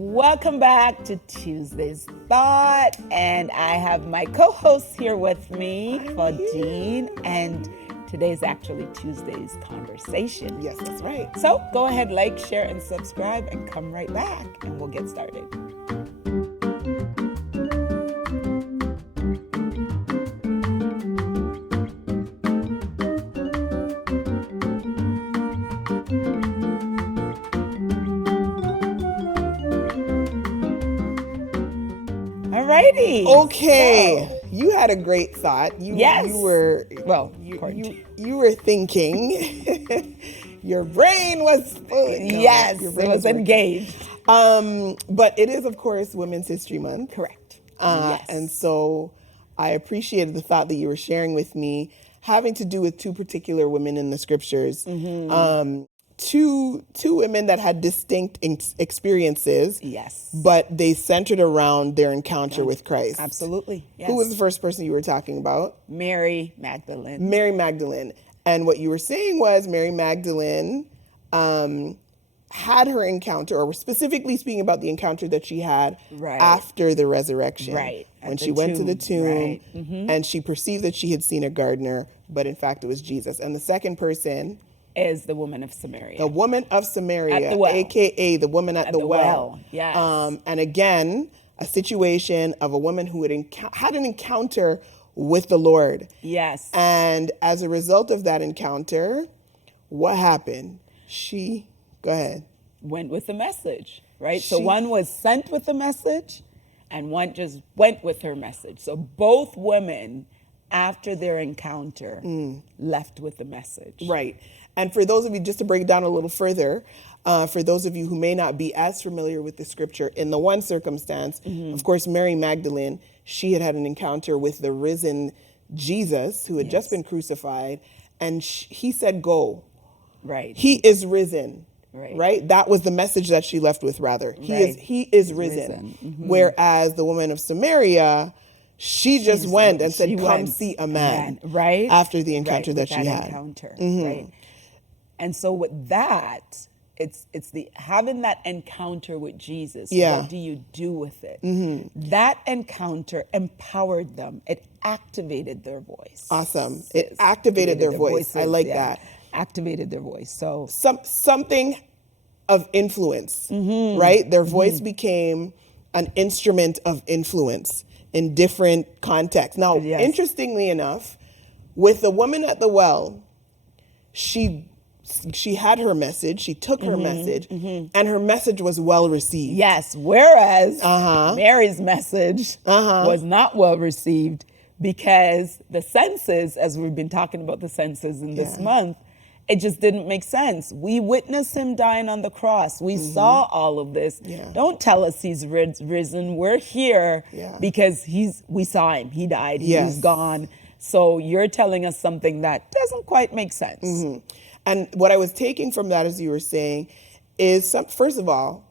Welcome back to Tuesday's Thought, and I have my co-hosts here with me, Claudine, and today's actually Tuesday's Conversation. Yes, that's right. So go ahead, like, share, and subscribe, and come right back, and we'll get started. Alrighty. Okay, so, you had a great thought. Yes. You were you were thinking. Your brain was yes, it was engaged. But it is, of course, Women's History Month. Correct. Yes. And so I appreciated the thought that you were sharing with me, having to do with two particular women in the scriptures. Mm-hmm. Two women that had distinct experiences. Yes. But they centered around their encounter with Christ. Absolutely. Yes. Who was the first person you were talking about? Mary Magdalene. Mary Magdalene. And what you were saying was Mary Magdalene had her encounter, or specifically speaking about the encounter that she had after the resurrection. Right. When she went to the tomb right. Mm-hmm. and she perceived that she had seen a gardener, but in fact it was Jesus. And the second person is the woman of Samaria. The woman of Samaria, at the well. AKA the woman at the well. Yes. And again, a situation of a woman who had an encounter with the Lord. Yes. And as a result of that encounter, what happened? Go ahead. Went with the message, right? So one was sent with the message and one just went with her message. So both women, after their encounter, left with the message. Right. And for those of you, just to break it down a little further, for those of you who may not be as familiar with the scripture, in the one circumstance, of course, Mary Magdalene, she had an encounter with the risen Jesus who had just been crucified. And he said, go. Right. He is risen. Right. That was the message that she left with, rather. He is risen. Mm-hmm. Whereas the woman of Samaria, she just went and said, come see a man. Right. After the encounter that she had. Mm-hmm. Right. And so with that, it's the having that encounter with Jesus. Yeah. What do you do with it? Mm-hmm. That encounter empowered them. It activated their voice. Awesome. It activated their voice. I like that. Activated their voice. So something of influence, right? Their voice became an instrument of influence in different contexts. Now, interestingly enough, with the woman at the well, she had her message, she took her message, and her message was well received. Yes, whereas Mary's message was not well received because the senses, as we've been talking about the senses in this month, it just didn't make sense. We witnessed him dying on the cross. We saw all of this. Yeah. Don't tell us he's risen. We're here because we saw him. He died. He's gone. So you're telling us something that doesn't quite make sense. Mm-hmm. And what I was taking from that, as you were saying, is first of all,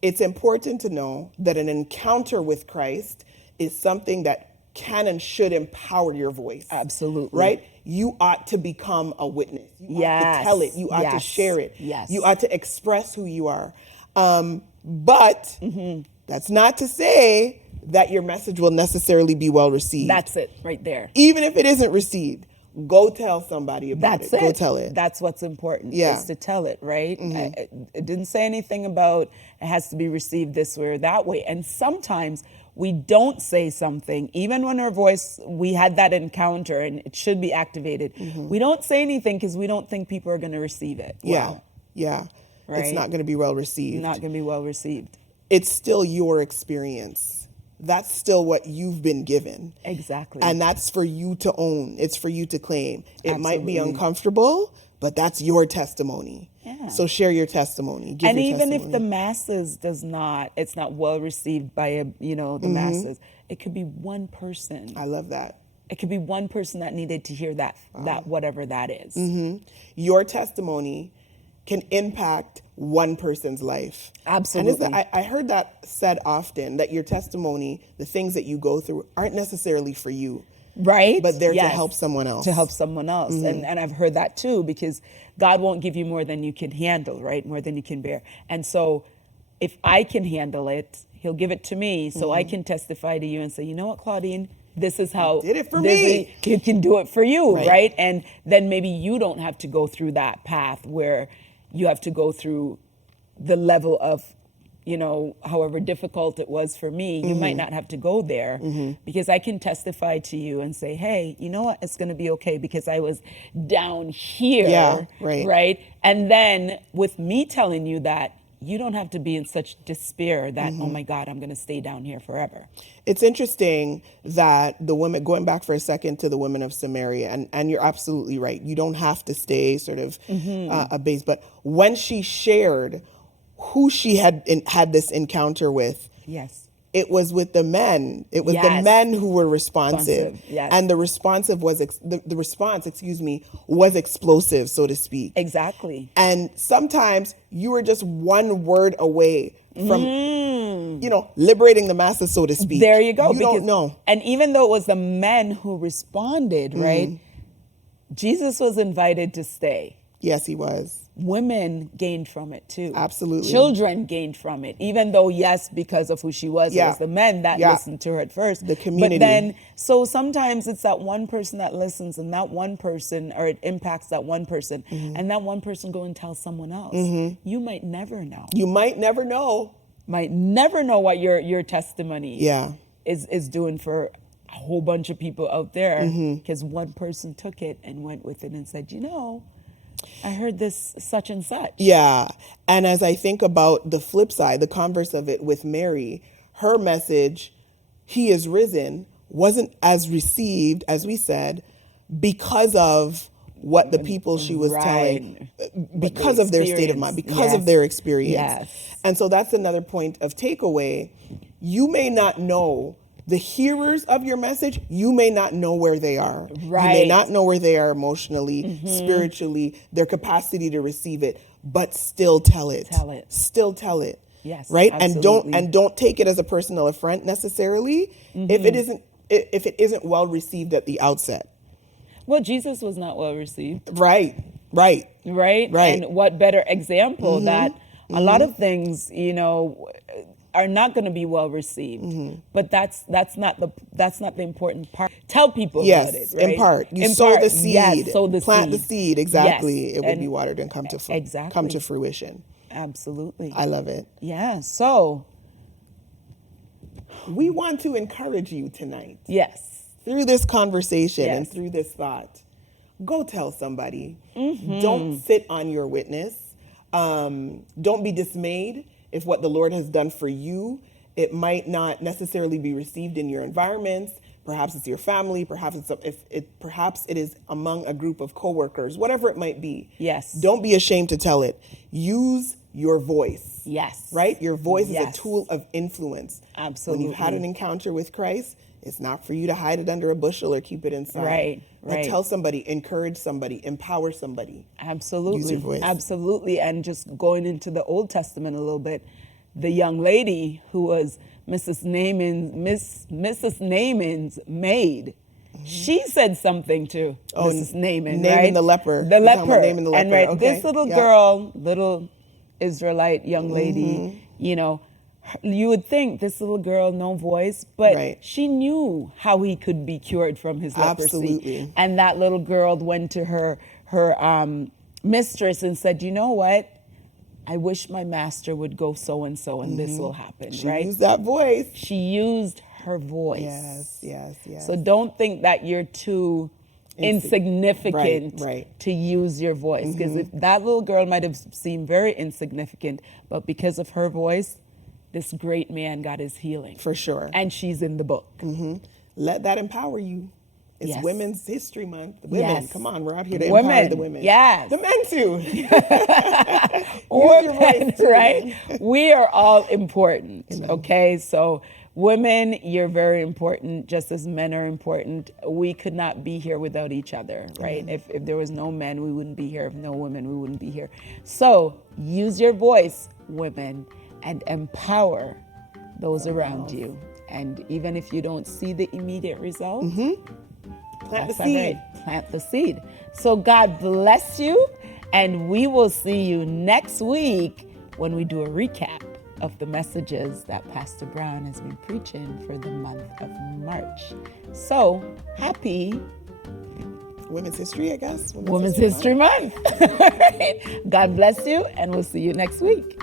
it's important to know that an encounter with Christ is something that can and should empower your voice. Absolutely. Right? You ought to become a witness. You ought to tell it. You ought to share it. Yes. You ought to express who you are. But that's not to say that your message will necessarily be well received. That's it right there. Even if it isn't received, go tell somebody about it. Go tell it. That's what's important, is to tell it, right? It didn't say anything about it has to be received this way or that way. And sometimes we don't say something, even when our voice, we had that encounter and it should be activated. We don't say anything because we don't think people are going to receive it. Well, Yeah. Right? It's not going to be well received. Not going to be well received. It's still your experience. That's still what you've been given. Exactly. And that's for you to own. It's for you to claim. It might be uncomfortable, but that's your testimony. Yeah. So share your testimony. Give and your even testimony. if the masses it's not well received by the masses, it could be one person. I love that. It could be one person that needed to hear that whatever that is. Your testimony can impact one person's life. Absolutely. And I heard that said often, that your testimony, the things that you go through, aren't necessarily for you. Right. But they're to help someone else. To help someone else. And I've heard that too, because God won't give you more than you can handle, right? More than you can bear. And so if I can handle it, he'll give it to me so I can testify to you and say, you know what, Claudine, this is how did it for me. He can do it for you, right? And then maybe you don't have to go through that path where you have to go through the level of, you know, however difficult it was for me. You might not have to go there because I can testify to you and say, hey, you know what, it's going to be okay because I was down here, right? And then with me telling you that, you don't have to be in such despair that, oh my God, I'm going to stay down here forever. It's interesting that the women, going back for a second to the women of Samaria, and you're absolutely right. You don't have to stay sort of a base. But when she shared who she had this encounter with, it was with the men. It was the men who were responsive. And the response was explosive, so to speak. Exactly. And sometimes you were just one word away from, you know, liberating the masses, so to speak. There you go. You don't know. And even though it was the men who responded, right? Jesus was invited to stay. Yes, he was. Women gained from it too. Absolutely. Children gained from it, even though, yes, because of who she was, it was the men that listened to her at first. The community. But then, so sometimes it's that one person that listens and that one person, or it impacts that one person, and that one person go and tell someone else. You might never know. You might never know. Might never know what your testimony is doing for a whole bunch of people out there, because one person took it and went with it and said, you know, I heard this such and such. Yeah. And as I think about the flip side, the converse of it with Mary, her message, he is risen, wasn't as received, as we said, because of what the people she was telling, because of their state of mind, because of their experience. And so that's another point of takeaway. You may not know the hearers of your message, you may not know where they are. You may not know where they are emotionally, spiritually, their capacity to receive it, but still tell it. Still tell it. Yes. Right? Absolutely. And don't take it as a personal affront necessarily if it isn't well received at the outset. Well, Jesus was not well received. Right. And what better example that a lot of things, you know, are not going to be well received, but that's not the important part. Tell people about it. Right? Impart. Sow the seed. Plant the seed. Exactly. It will be watered and come to fruition. Absolutely. I love it. Yeah. So we want to encourage you tonight. Yes. Through this conversation and through this thought, go tell somebody. Don't sit on your witness. Don't be dismayed if what the Lord has done for you, it might not necessarily be received in your environments. Perhaps it's your family. Perhaps it is among a group of coworkers. Whatever it might be. Yes. Don't be ashamed to tell it. Use your voice. Yes. Right. Your voice is a tool of influence. Absolutely. When you've had an encounter with Christ, it's not for you to hide it under a bushel or keep it inside. Right. But tell somebody, encourage somebody, empower somebody. Absolutely. Use your voice. Absolutely. And just going into the Old Testament a little bit, the young lady who was Mrs. Naaman's maid, she said something to Mrs. Naaman, Naaman the leper. The leper. Naaman the leper. And this little girl, little Israelite young lady, you know, you would think this little girl, no voice, but she knew how he could be cured from his leprosy. Absolutely. And that little girl went to her mistress and said, you know what? I wish my master would go so-and-so and this will happen, right? She used that voice. She used her voice. Yes. So don't think that you're too insignificant to use your voice. Because if that little girl might have seemed very insignificant, but because of her voice, this great man got his healing. For sure. And she's in the book. Let that empower you. It's Women's History Month. Women, come on, we're out here to women. Empower the women. Yes. The men too. Women, right? We are all important, okay? So women, you're very important, just as men are important. We could not be here without each other, right? If there was no men, we wouldn't be here. If no women, we wouldn't be here. So use your voice, women, and empower those around you. And even if you don't see the immediate result, plant the seed. Plant the seed. So God bless you, and we will see you next week when we do a recap of the messages that Pastor Brown has been preaching for the month of March. So, happy Women's History, I guess. Women's History Month. God bless you, and we'll see you next week.